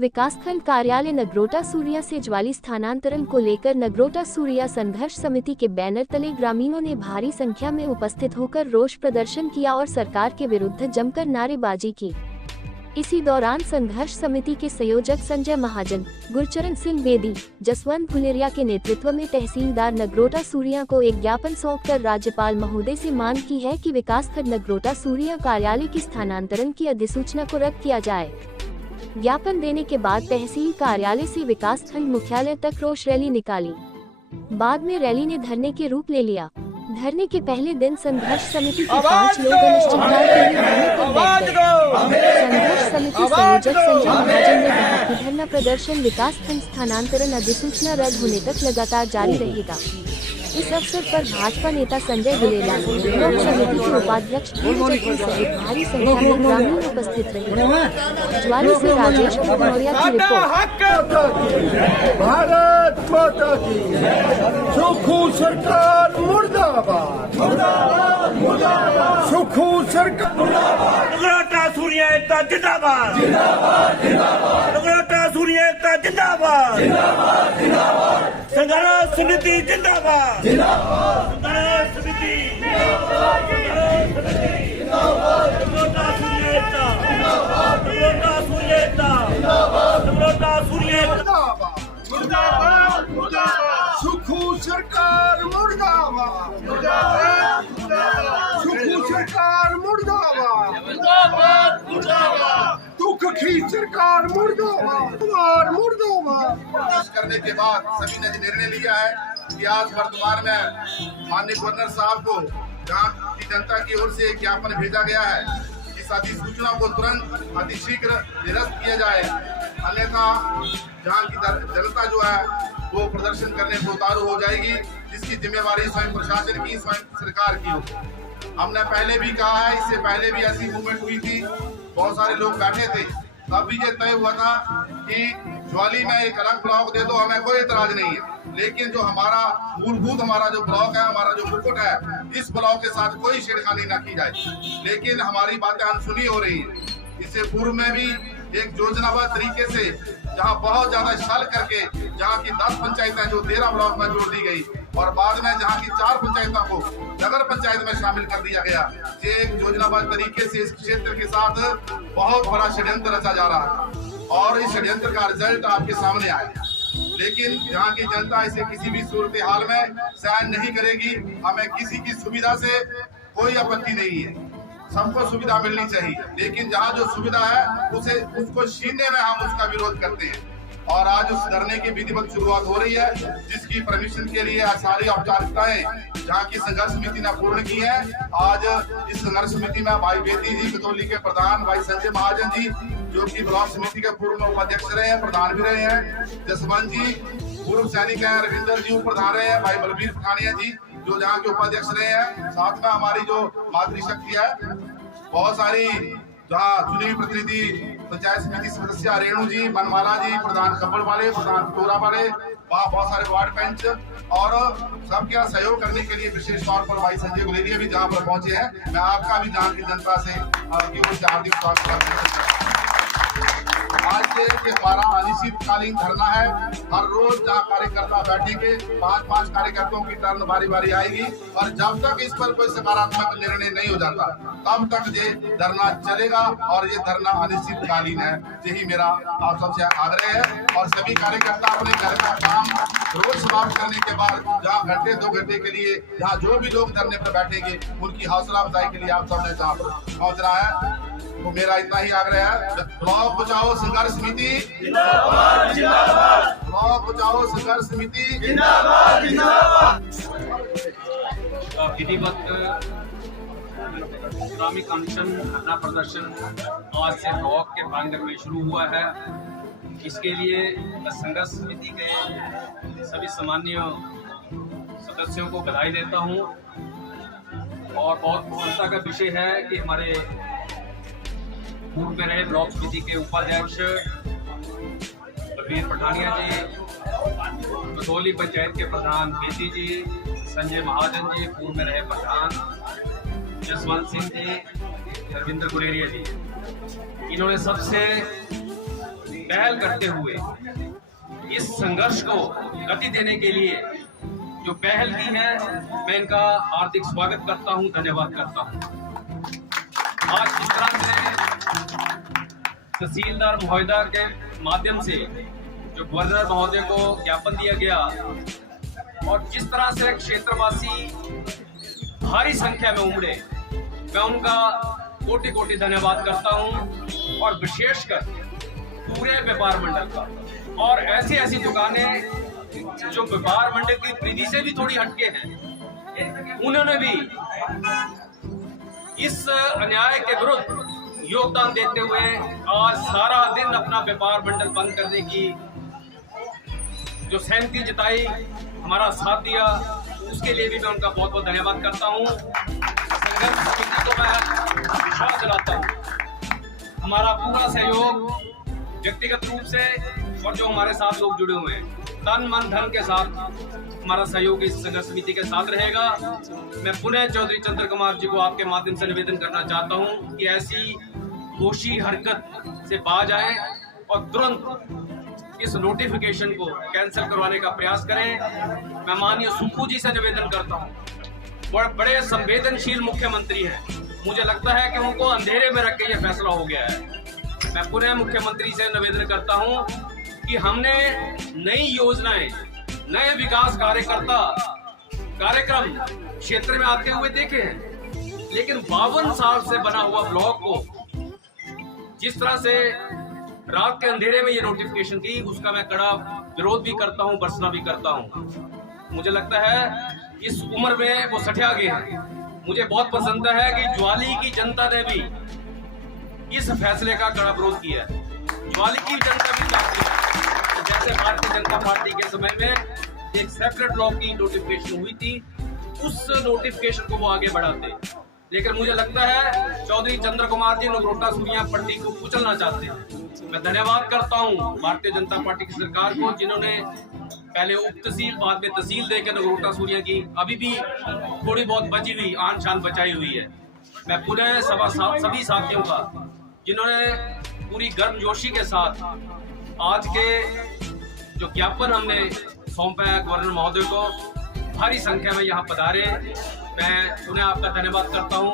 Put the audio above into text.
विकासखंड कार्यालय नगरोटा सूरिया से ज्वाली स्थानांतरण को लेकर नगरोटा सूरिया संघर्ष समिति के बैनर तले ग्रामीणों ने भारी संख्या में उपस्थित होकर रोष प्रदर्शन किया और सरकार के विरुद्ध जमकर नारेबाजी की। इसी दौरान संघर्ष समिति के संयोजक संजय महाजन, गुरचरण सिंह बेदी, जसवंत गुलेरिया के नेतृत्व में तहसीलदार नगरोटा सूरिया को एक ज्ञापन सौंपकर राज्यपाल महोदय से मांग की है कि विकासखंड नगरोटा सूरिया कार्यालय की स्थानांतरण की अधिसूचना को रद्द किया जाए। ज्ञापन देने के बाद तहसील कार्यालय से विकासखंड मुख्यालय तक रोष रैली निकाली। बाद में रैली ने धरने के रूप ले लिया। धरने के पहले दिन संघर्ष समिति के 5 लोग अनिश्चितकाल के लिए धरने पर बैठ गए। संघर्ष समिति संयोजक संजय महाजन ने कहा कि धरना प्रदर्शन विकासखंड स्थानांतरण अधिसूचना रद्द होने तक लगातार जारी रहेगा। इस अवसर पर भाजपा नेता संजय गुलेरिया, ब्लॉक समिति के उपाध्यक्ष धीरज सहित भारी संख्या में ग्रामीण उपस्थित रहे। ज्वाली से राजेश मौर्य की रिपोर्ट। भारत माता की सुखू सरकार मुर्दाबाद, सुखू सरकार नगरोटा सूरिया एकता जिंदाबाद, नगरोटा सूरिया एकता जिंदाबाद, संघर्ष समिति जिंदाबाद, संघर्ष समिति नगरोटा सूरिया एकता, नगरोटा सूरिया एकता, नगरोटा सूरिया सुखू सरकार मुर्दाबाद, सुखू सरकार मुर्दाबाद, दुख की सरकार मुर्दाबाद, मुर्दाबाद। करने के बाद सभी ने निर्णय लिया है कि आज वर्तमान में माननीय गवर्नर साहब को जहाँ की जनता की ओर से ज्ञापन भेजा गया है, इस अधिसूचना को तुरंत अतिशीघ्र निरस्त किया जाए, अन्यथा जहाँ की जनता जो है वो प्रदर्शन करने को उतारू हो जाएगी, जिसकी जिम्मेवारी स्वयं प्रशासन की, स्वयं सरकार की होगी। हमने पहले भी कहा है, इससे पहले भी ऐसी मूवमेंट हुई थी, बहुत सारे लोग बैठे थे, तब भी ये तय हुआ था कि ज्वाली में एक अलग ब्लॉक दे दो, हमें कोई इतराज नहीं है, लेकिन जो हमारा मूलभूत हमारा जो ब्लॉक है, हमारा जो मुकुट है, इस ब्लॉक के साथ कोई छेड़खानी न की जाए। लेकिन हमारी बातें अनसुनी हो रही है। इससे पूर्व में भी एक योजनाबद्ध तरीके से जहां बहुत ज्यादा छल करके जहां की 10 पंचायतें जो 13 ब्लॉक में जोड़ दी गई और बाद में जहां की 4 पंचायतों को नगर पंचायत में शामिल कर दिया गया, ये एक योजनाबद्ध तरीके से इस क्षेत्र के साथ बहुत बड़ा षड्यंत्र रचा जा रहा है और इस षड्यंत्र का रिजल्ट आपके सामने आया। लेकिन जहाँ की जनता इसे किसी भी सूरत हाल में सहन नहीं करेगी। हमें किसी की सुविधा से कोई आपत्ति नहीं है, सबको सुविधा मिलनी चाहिए, लेकिन जहाँ जो सुविधा है उसको छीनने में हम उसका विरोध करते हैं। और आज उस धरने की विधिवत शुरुआत हो रही है, जिसकी परमिशन के लिए सारी औपचारिकताएं जहाँ की संघर्ष समिति ने पूर्ण की है। आज इस संघर्ष समिति में भाई बेदी जी कतौली के प्रधान, भाई संजय महाजन जी जो कि ब्लॉक समिति के पूर्व उपाध्यक्ष रहे हैं, प्रधान भी रहे हैं, जसवंत जी पूर्व सैनिक हैं, रविंदर जी प्रधान रहे हैं, भाई बलबीर पठानिया जी जो जहाँ के उपाध्यक्ष रहे हैं, साथ में हमारी जो मातृशक्ति है, बहुत सारी जहाँ चुनी हुई प्रतिनिधि पंचायत समिति सदस्य रेणु जी, बनवाला जी, प्रधान खबर वाले, प्रधान टोरा वाले, वहाँ बहुत सारे वार्ड पंच और सबके सहयोग करने के लिए विशेष तौर पर भाई संजय गुलेरिया भी जहाँ पर पहुंचे हैं। मैं आपका भी जहाँ की जनता से आपकी ओर से हार्दिक स्वागत करता हूँ। आज से हमारा अनिश्चितकालीन धरना है। हर रोज जहाँ कार्यकर्ता बैठेंगे, 5-5 कार्यकर्ताओं की टर्न बारी बारी आएगी और जब तक इस पर कोई सकारात्मक निर्णय नहीं हो जाता तब तक ये धरना चलेगा और ये धरना अनिश्चितकालीन है। यही मेरा आप सबसे आग्रह है। और सभी कार्यकर्ता अपने घर का काम रोज समाप्त करने के बाद जहाँ घंटे 2 घंटे के लिए जहाँ जो भी लोग धरने पर बैठेंगे उनकी हौसला अफजाई के लिए आप सबने जहाँ पर पहुँच रहा है, तो मेरा इतना ही आग्रह है। ब्लॉक बचाओ संघर्ष समिति जिंदाबाद, जिंदाबाद। ब्लॉक बचाओ संघर्ष समिति जिंदाबाद, जिंदाबाद। विधिवत ग्रामीण अनशन धरना प्रदर्शन आज से ब्लॉक के प्रांगण में शुरू हुआ है। इसके लिए संघर्ष समिति के सभी सामान्य सदस्यों को बधाई देता हूं और बहुत प्रसन्नता का विषय है कि हमारे पूर्व में रहे ब्लॉक समिति के उपाध्यक्ष बलबीर पठानिया जी, कतौली पंचायत के प्रधान बेदी जी, संजय महाजन जी पूर्व में रहे प्रधान, जसवंत सिंह जी, रविंद्र गुलेरिया जी, इन्होंने सबसे पहल करते हुए इस संघर्ष को गति देने के लिए जो पहल की है, मैं इनका हार्दिक स्वागत करता हूं, धन्यवाद करता हूं। आज जिस तरह से तहसीलदार महोदय के माध्यम से जो गवर्नर महोदय को ज्ञापन दिया गया और जिस तरह से क्षेत्रवासी भारी संख्या में उमड़े, मैं उनका कोटि कोटि धन्यवाद करता हूं। और विशेषकर पूरे व्यापार मंडल का, और ऐसी ऐसी दुकानें जो व्यापार मंडल की परिधि से भी थोड़ी हटके हैं, उन्होंने भी इस अन्याय के विरुद्ध योगदान देते हुए आज सारा दिन अपना व्यापार मंडल बंद करने की जो सहमति जताई, हमारा साथ दिया, उसके लिए भी मैं उनका बहुत बहुत धन्यवाद करता हूं। संघर्ष समिति को मैं विश्वास दिलाता हूं, हमारा पूरा सहयोग व्यक्तिगत रूप से और जो हमारे साथ लोग जुड़े हुए हैं, तन मन धन के साथ हमारा सहयोग इस संघर्ष समिति के साथ रहेगा। मैं पुनः चौधरी चंद्र कुमार जी को आपके माध्यम से निवेदन करना चाहता हूं कि ऐसी दोषी हरकत से बाज आए और तुरंत इस नोटिफिकेशन को कैंसिल करवाने का प्रयास करें। मैं माननीय सुक्खू जी से निवेदन करता हूं, बड़े संवेदनशील मुख्यमंत्री हैं, मुझे लगता है कि उनको अंधेरे में रख के यह फैसला हो गया है। मैं पुनः मुख्यमंत्री से निवेदन करता हूं कि हमने नई योजनाएं, नए विकास कार्यक्रम क्षेत्र में आते हुए देखे हैं, लेकिन 52 साल से बना हुआ ब्लॉक को जिस तरह से रात के अंधेरे में ये नोटिफिकेशन की, उसका मैं कड़ा विरोध भी करता हूं, भर्त्सना भी करता हूं। मुझे लगता है इस उम्र में वो सठिया गए हैं। मुझे बहुत पसंद है कि ज्वाली की जनता ने भी इस फैसले का कड़ा विरोध किया है। ज्वाली की जनता भी चाहती है, जैसे भारतीय जनता पार्टी के समय में एक सेपरेट लॉ की नोटिफिकेशन हुई थी, उस नोटिफिकेशन को वो आगे बढ़ाते, लेकिन मुझे लगता है चौधरी चंद्र कुमार जी नगरोटा सूरिया पट्टी को कुचलना चाहते हैं। मैं धन्यवाद करता हूं भारतीय जनता पार्टी की सरकार को, जिन्होंने पहले उप तहसील बाद में तहसील देकर नगरोटा सूरिया की अभी भी थोड़ी बहुत बची हुई आन शान बचाई हुई है। मैं पुनः सभी साथियों का, जिन्होंने पूरी गर्मजोशी के साथ आज के जो ज्ञापन हमने सौंपा है गवर्नर महोदय को, भारी संख्या में यहाँ पधारे, मैं पुनः आपका धन्यवाद करता हूँ।